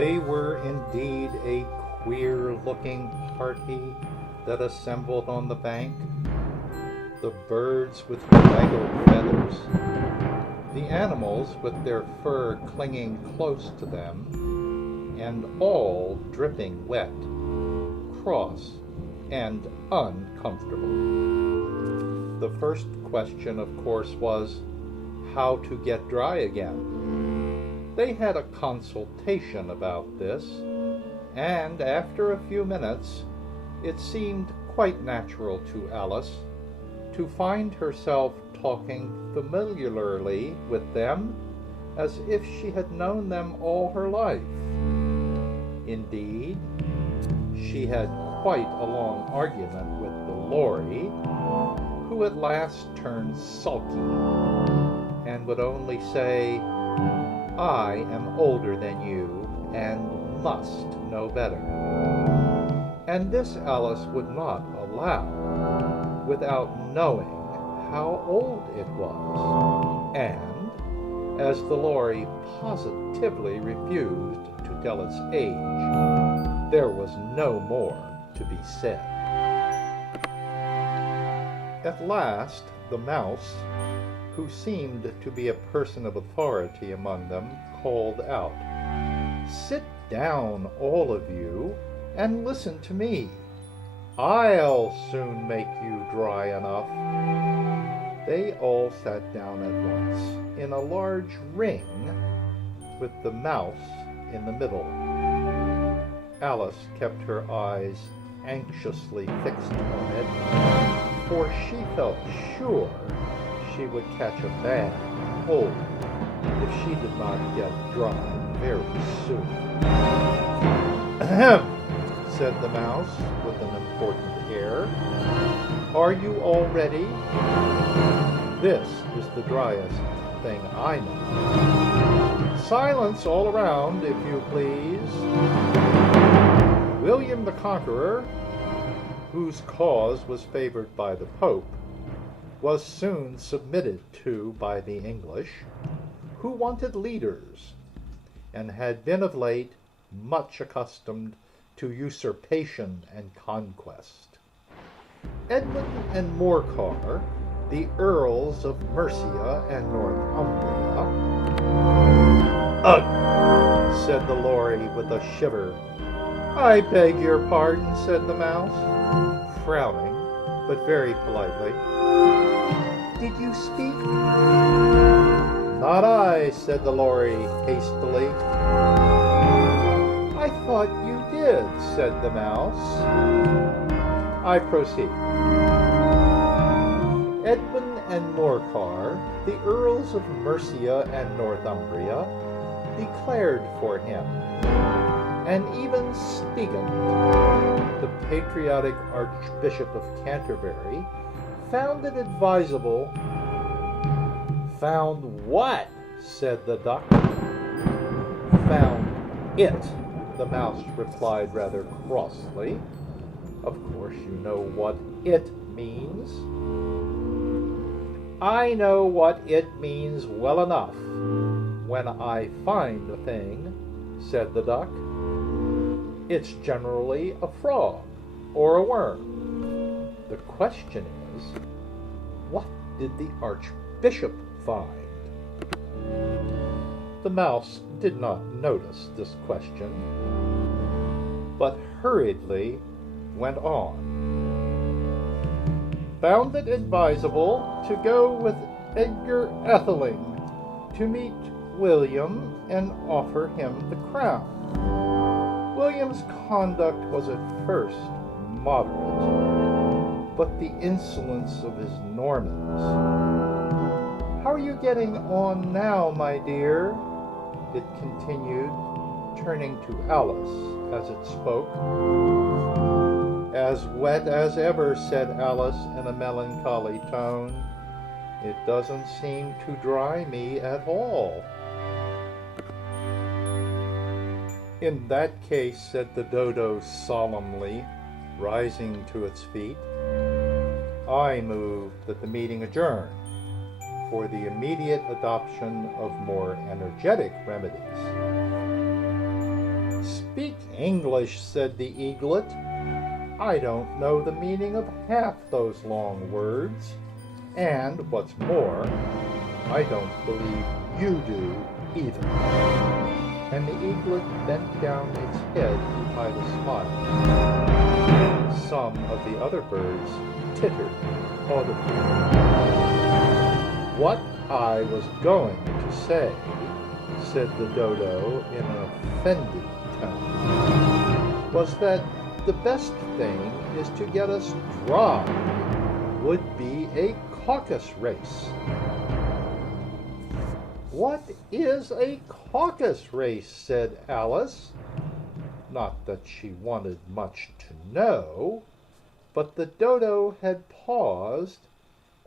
They were indeed a queer-looking party that assembled on the bank. The birds with ragged feathers, the animals with their fur clinging close to them, and all dripping wet, cross, and uncomfortable. The first question, of course, was how to get dry again. They had a consultation about this, and after a few minutes, it seemed quite natural to Alice to find herself talking familiarly with them as if she had known them all her life. Indeed, she had quite a long argument with the Lory, who at last turned sulky and would only say, "I am older than you and must know better." And this Alice would not allow without knowing how old it was. And as the Lory positively refused to tell its age, there was no more to be said. At last, the Mouse, who seemed to be a person of authority among them, called out, "Sit down, all of you, and listen to me. I'll soon make you dry enough." They all sat down at once, in a large ring, with the Mouse in the middle. Alice kept her eyes anxiously fixed on it, for she felt sure she would catch a bad cold if she did not get dry very soon. "Ahem," said the Mouse with an important air. "Are you all ready? This is the driest thing I know. Silence all around, if you please." William the Conqueror, whose cause was favored by the Pope, was soon submitted to by the English, who wanted leaders, and had been of late much accustomed to usurpation and conquest. Edmund and Morcar, the Earls of Mercia and Northumbria. "Ugh!" said the Lory with a shiver. "I beg your pardon," said the Mouse, frowning, but very politely. "Did you speak?" "Not I," said the Lory hastily. "I thought you did," said the Mouse. "I proceed. Edwin and Morcar, the Earls of Mercia and Northumbria, declared for him, and even Stigand, the patriotic Archbishop of Canterbury, found it advisable." "Found what?" said the Duck. "Found it," the Mouse replied rather crossly. "Of course you know what it means." "I know what it means well enough when I find a thing," said the Duck. "It's generally a frog or a worm. The question is, what did the Archbishop find?" The Mouse did not notice this question, but hurriedly went on. "Found it advisable to go with Edgar Atheling to meet William and offer him the crown. William's conduct was at first moderate, but the insolence of his Normans—" "How are you getting on now, my dear?" it continued, turning to Alice as it spoke. "As wet as ever," said Alice in a melancholy tone. "It doesn't seem to dry me at all." "In that case," said the Dodo solemnly, rising to its feet, "I move that the meeting adjourn for the immediate adoption of more energetic remedies." "Speak English," said the eaglet. "I don't know the meaning of half those long words. And what's more, I don't believe you do either." And the eaglet bent down its head to hide a smile. Some of the other birds tittered audibly. "What I was going to say," said the dodo in an offended tone, "was that the best thing is to get us dry. Would be a caucus race." "What is a caucus race?" said Alice. Not that she wanted much to know, but the dodo had paused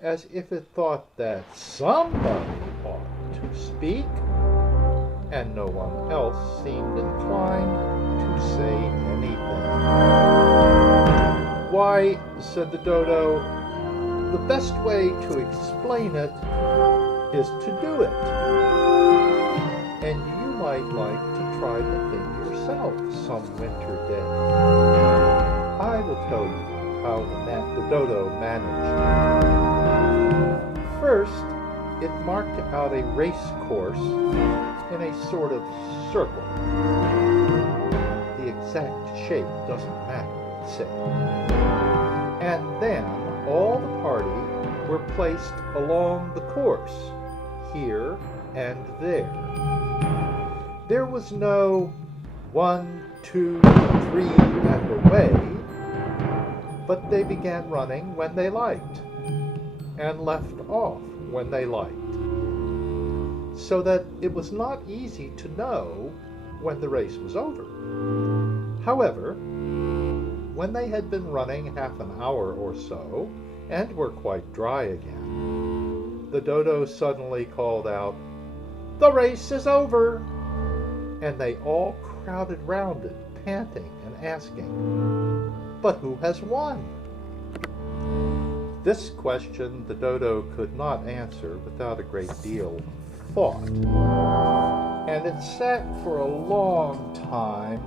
as if it thought that somebody ought to speak, and no one else seemed inclined to say anything. "Why," said the dodo, "the best way to explain it is to do it. And you might like to try the thing yourself some winter day. I will tell you how the dodo managed it. First, it marked out a race course in a sort of circle. The exact shape doesn't matter, it said. And then all the party were placed along the course, here and there. There was no 1, 2, 3, and away, but they began running when they liked, and left off when they liked, so that it was not easy to know when the race was over. However, when they had been running half an hour or so, and were quite dry again, the dodo suddenly called out, "The race is over!" And they all crowded round it, panting and asking, "But who has won?" This question the dodo could not answer without a great deal of thought, and it sat for a long time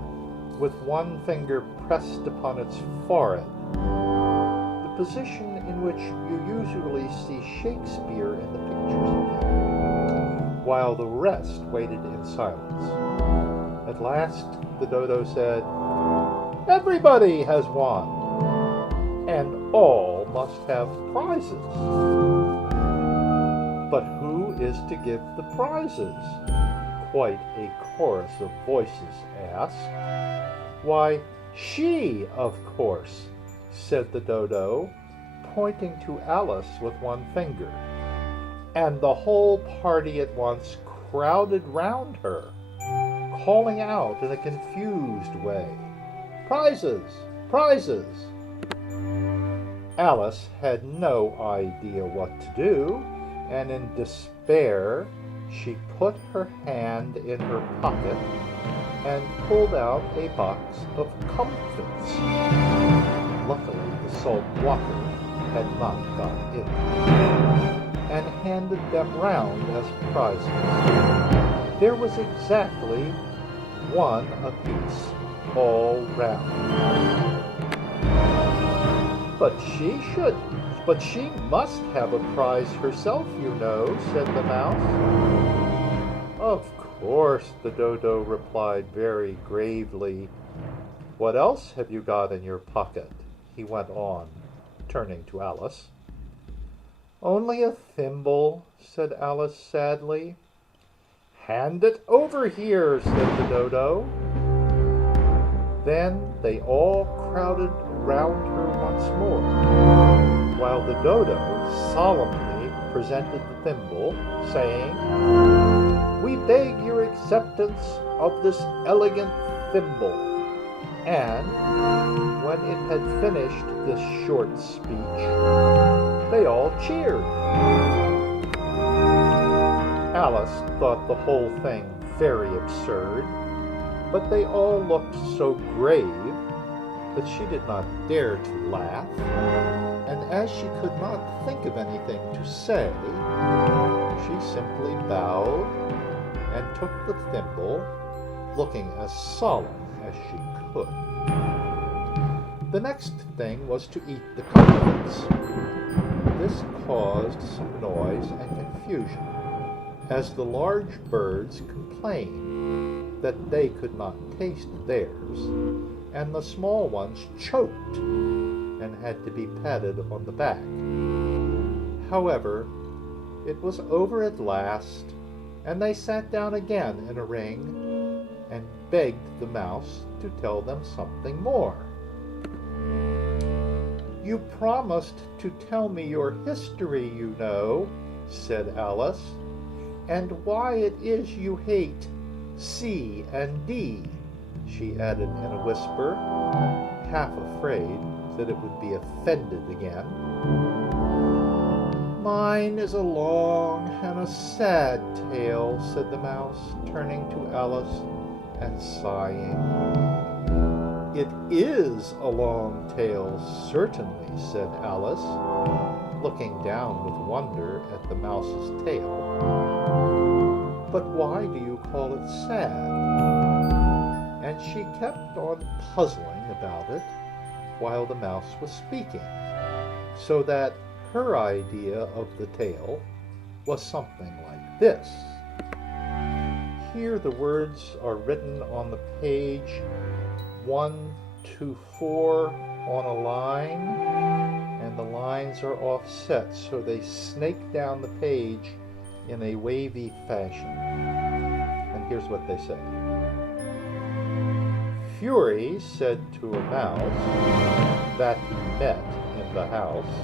with one finger pressed upon its forehead, the position in which you usually see Shakespeare in the pictures of him, while the rest waited in silence. At last the dodo said, "Everybody has won, and all must have prizes." "But who is to give the prizes?" quite a chorus of voices asked. "Why, she, of course," said the dodo, pointing to Alice with one finger, and the whole party at once crowded round her, calling out in a confused way, "Prizes! Prizes!" Alice had no idea what to do, and in despair she put her hand in her pocket and pulled out a box of comfits. Luckily, the salt water had not got in, and handed them round as prizes. There was exactly one apiece, all round. But she must have a prize herself, you know," said the mouse. "Of course," the dodo replied very gravely. "What else have you got in your pocket?" he went on, turning to Alice. "Only a thimble," said Alice sadly. "Hand it over here," said the dodo. Then they all crowded round her once more, while the dodo solemnly presented the thimble, saying, "We beg your acceptance of this elegant thimble." And when it had finished this short speech, they all cheered. Alice thought the whole thing very absurd, but they all looked so grave that she did not dare to laugh, and as she could not think of anything to say, she simply bowed and took the thimble, looking as solemn as she could. The next thing was to eat the coconuts. This caused some noise and confusion, as the large birds complained that they could not taste theirs, and the small ones choked and had to be patted on the back. However, it was over at last, and they sat down again in a ring and begged the mouse to tell them something more. "You promised to tell me your history, you know," said Alice, "and why it is you hate C and D," she added in a whisper, half afraid that it would be offended again. "Mine is a long and a sad tale," said the mouse, turning to Alice and sighing. "It is a long tale, certainly," said Alice, looking down with wonder at the mouse's tail. "But why do you call it sad?" And she kept on puzzling about it while the mouse was speaking, so that her idea of the tale was something like this. Here the words are written on the page 1 to 4 on a line, and the lines are offset so they snake down the page in a wavy fashion. And here's what they say. Fury said to a mouse that he met in the house,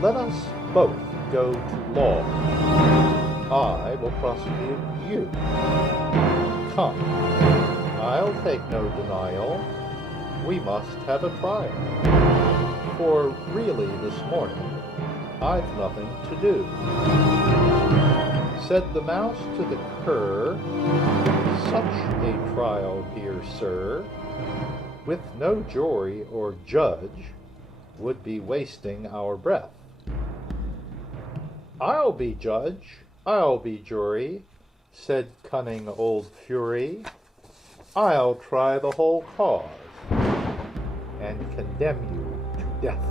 "Let us both go to law. I will prosecute you. Come, I'll take no denial. We must have a trial. For really this morning I've nothing to do." Said the mouse to the cur, "Such a trial, dear sir, with no jury or judge, would be wasting our breath." "I'll be judge, I'll be jury," said cunning old Fury. "I'll try the whole cause and condemn you to death."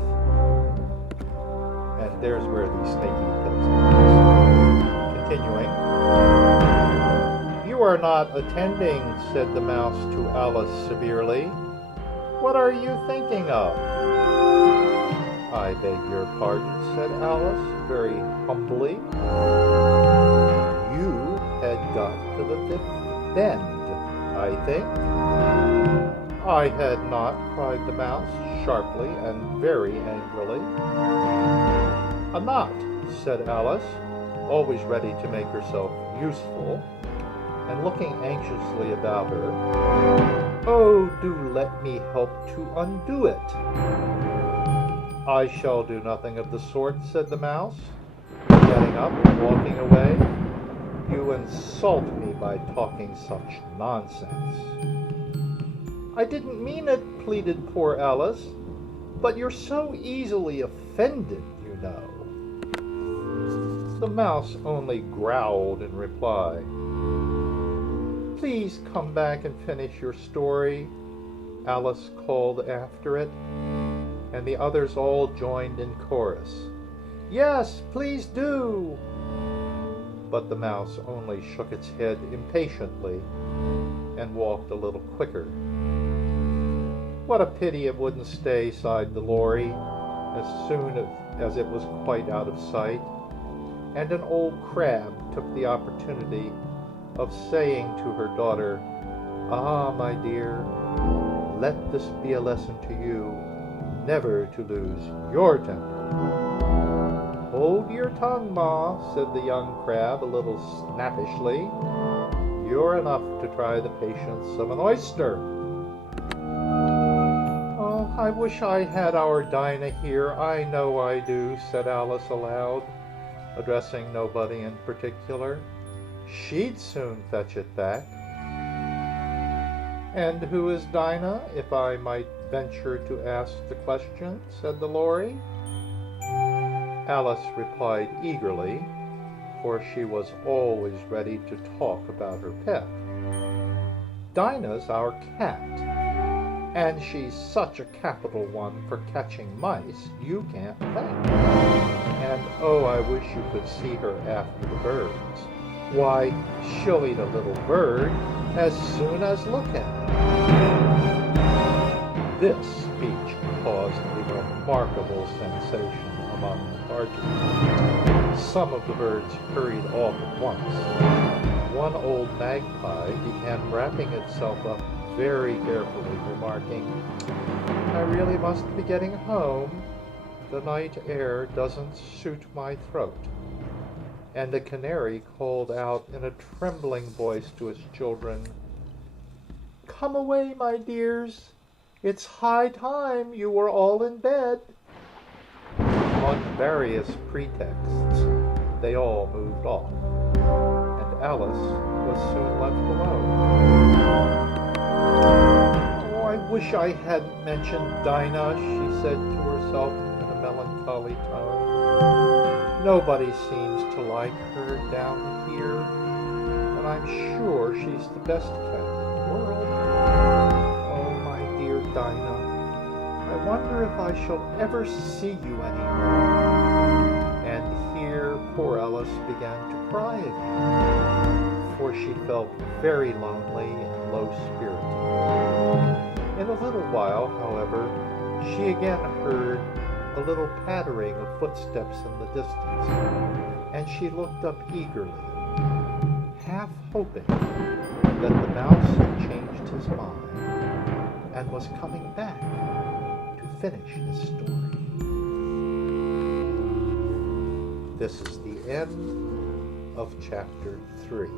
And there's where the snaky text is. Continuing. "You are not attending," said the mouse to Alice severely. "What are you thinking of?" "I beg your pardon," said Alice very humbly. "You had got to the 5th bend, I think." "I had not," cried the mouse, sharply and very angrily. "A knot," said Alice, always ready to make herself useful, and looking anxiously about her. "Oh, do let me help to undo it." "I shall do nothing of the sort," said the mouse, getting up and walking away. "You insult me by talking such nonsense." "I didn't mean it," pleaded poor Alice, "but you're so easily offended, you know." The mouse only growled in reply. "Please come back and finish your story," Alice called after it, and the others all joined in chorus. "Yes, please do." But the mouse only shook its head impatiently and walked a little quicker. "What a pity it wouldn't stay," sighed the lorry, as soon as it was quite out of sight, and an old crab took the opportunity of saying to her daughter, "Ah, my dear, let this be a lesson to you, never to lose your temper." "Hold your tongue, Ma," said the young crab a little snappishly. "You're enough to try the patience of an oyster." "Oh, I wish I had our Dinah here, I know I do," said Alice aloud, addressing nobody in particular. "She'd soon fetch it back." "And who is Dinah, if I might venture to ask the question?" said the lorry. Alice replied eagerly, for she was always ready to talk about her pet. Dinah's our cat, and she's such a capital one for catching mice you can't think. And oh, I wish you could see her after the birds. Why, she'll eat a little bird as soon as look at it. This speech caused a remarkable sensation among the party. Some of the birds hurried off at once. One old magpie began wrapping itself up very carefully, remarking, "I really must be getting home. The night air doesn't suit my throat." And a canary called out in a trembling voice to its children, "Come away, my dears. It's high time you were all in bed." On various pretexts, they all moved off, and Alice was soon left alone. "Oh, I wish I hadn't mentioned Dinah," she said to herself in a melancholy tone. "Nobody seems to like her down here, and I'm sure she's the best cat in the world. Oh, my dear Dinah, I wonder if I shall ever see you anymore." And here poor Alice began to cry again, for she felt very lonely and low-spirited. In a little while, however, she again heard a little pattering of footsteps in the distance, and she looked up eagerly, half hoping that the mouse had changed his mind and was coming back to finish his story. This is the end of chapter 3.